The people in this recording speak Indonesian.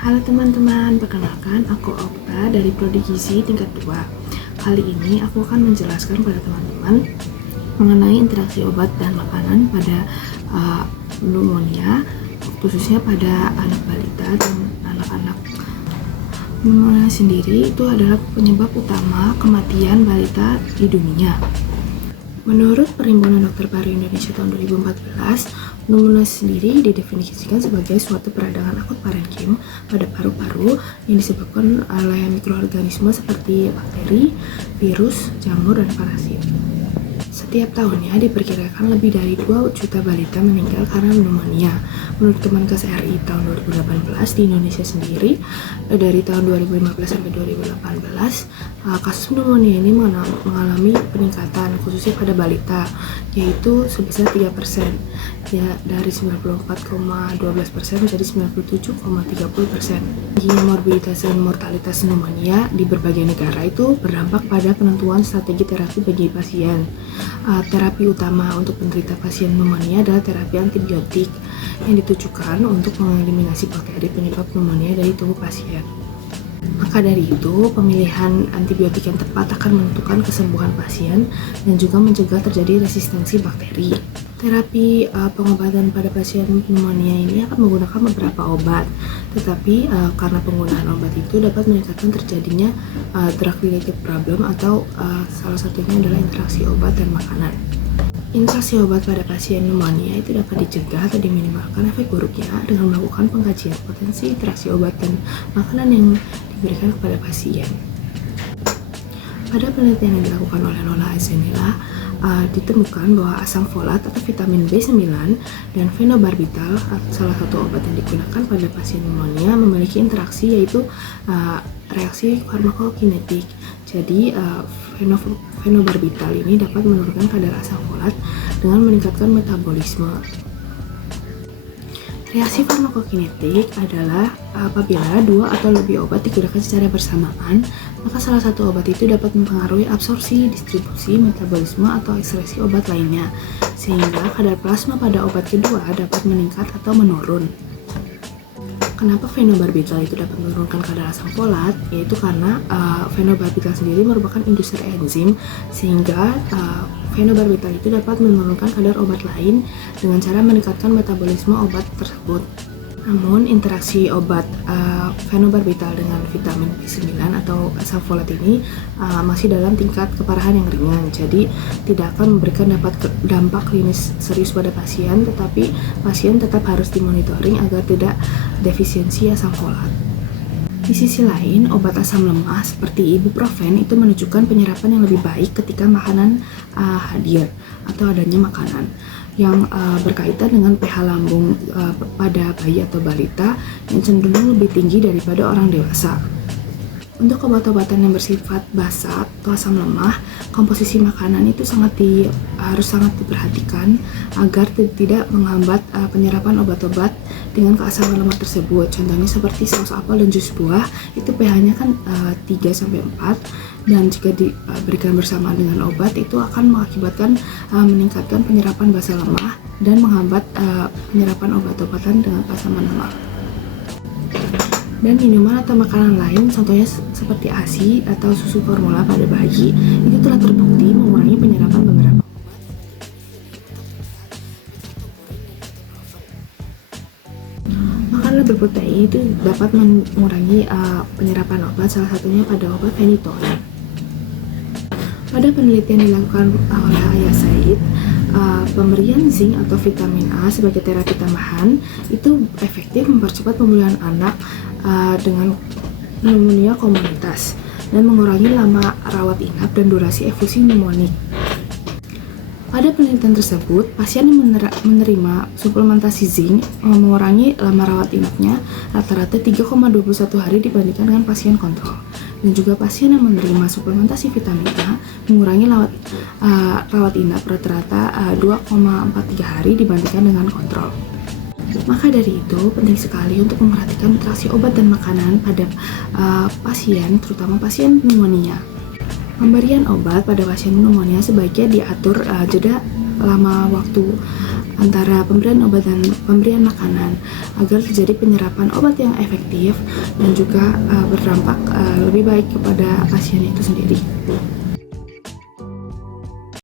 Halo teman-teman, perkenalkan aku Okta dari Prodi Gizi tingkat 2. Kali ini aku akan menjelaskan pada teman-teman mengenai interaksi obat dan makanan pada pneumonia, khususnya pada anak balita dan anak-anak. Pneumonia sendiri itu adalah penyebab utama kematian balita di dunia. Menurut Perhimpunan Dokter Paru Indonesia tahun 2014, pneumonia sendiri didefinisikan sebagai suatu peradangan akut parenkim pada paru-paru yang disebabkan oleh mikroorganisme seperti bakteri, virus, jamur, dan parasit. Setiap tahunnya diperkirakan lebih dari 2 juta balita meninggal karena pneumonia. Menurut Kemenkes RI tahun 2018, di Indonesia sendiri dari tahun 2015 sampai 2018 kasus pneumonia ini mengalami peningkatan khususnya pada balita, yaitu sebesar 3%, ya, dari 94,12% menjadi 97,30%. Tingginya morbiditas dan mortalitas pneumonia di berbagai negara itu berdampak pada penentuan strategi terapi bagi pasien. Terapi utama untuk penderita pasien pneumonia adalah terapi antibiotik yang ditujukan untuk mengeliminasi bakteri penyebab pneumonia dari tubuh pasien. Maka dari itu, pemilihan antibiotik yang tepat akan menentukan kesembuhan pasien dan juga mencegah terjadi resistensi bakteri. Terapi pengobatan pada pasien pneumonia ini akan menggunakan beberapa obat, tetapi karena penggunaan obat itu dapat meningkatkan terjadinya drug-related problem atau salah satunya adalah interaksi obat dan makanan. Interaksi obat pada pasien pneumonia itu dapat dicegah atau diminimalkan efek buruknya dengan melakukan pengkajian potensi interaksi obat dan makanan yang diberikan kepada pasien. Pada penelitian yang dilakukan oleh Lola Azzenilla, ditemukan bahwa asam folat atau vitamin B9 dan fenobarbital, salah satu obat yang digunakan pada pasien pneumonia, memiliki interaksi yaitu reaksi farmakokinetik. Jadi fenobarbital ini dapat menurunkan kadar asam folat dengan meningkatkan metabolisme. Reaksi farmakokinetik adalah apabila 2 atau lebih obat digunakan secara bersamaan, maka salah satu obat itu dapat mempengaruhi absorpsi, distribusi, metabolisme, atau ekskresi obat lainnya, sehingga kadar plasma pada obat kedua dapat meningkat atau menurun. Kenapa fenobarbital itu dapat menurunkan kadar asam folat? Yaitu karena fenobarbital sendiri merupakan induser enzim, sehingga fenobarbital itu dapat menurunkan kadar obat lain dengan cara meningkatkan metabolisme obat tersebut. Namun, interaksi obat fenobarbital dengan vitamin B9 atau asam folat ini masih dalam tingkat keparahan yang ringan, jadi tidak akan memberikan dampak klinis serius pada pasien, tetapi pasien tetap harus dimonitoring agar tidak defisiensi asam folat. Di sisi lain, obat asam lemah seperti ibuprofen itu menunjukkan penyerapan yang lebih baik ketika makanan hadir atau adanya makanan yang berkaitan dengan pH lambung pada bayi atau balita yang cenderung lebih tinggi daripada orang dewasa. Untuk obat-obatan yang bersifat basa atau asam lemah, komposisi makanan itu harus sangat diperhatikan agar tidak menghambat penyerapan obat-obat dengan keasaman lemak tersebut. Contohnya seperti saus apel dan jus buah, itu pH-nya kan 3-4, dan jika diberikan bersamaan dengan obat itu akan mengakibatkan meningkatkan penyerapan basa lemah dan menghambat penyerapan obat-obatan dengan keasaman lemak. Dan minuman atau makanan lain, contohnya seperti ASI atau susu formula pada bayi, itu telah terbukti mengurangi penyerapan beberapa obat. Makanan berprotein itu dapat mengurangi penyerapan obat, salah satunya pada obat phenytoin. Pada penelitian dilakukan oleh Ayah Said, pemberian zinc atau vitamin A sebagai terapi tambahan itu efektif mempercepat pemulihan anak dengan pneumonia komunitas dan mengurangi lama rawat inap dan durasi efusi pneumonik. Pada penelitian tersebut, pasien yang menerima suplementasi zinc mengurangi lama rawat inapnya rata-rata 3,21 hari dibandingkan dengan pasien kontrol. Dan juga pasien yang menerima suplementasi vitamin A mengurangi rawat inap rata-rata 2,43 hari dibandingkan dengan kontrol. Maka dari itu, penting sekali untuk memperhatikan interaksi obat dan makanan pada pasien, terutama pasien pneumonia. Pemberian obat pada pasien pneumonia sebaiknya diatur jeda lama waktu antara pemberian obat dan pemberian makanan agar terjadi penyerapan obat yang efektif dan juga berdampak lebih baik kepada pasien itu sendiri.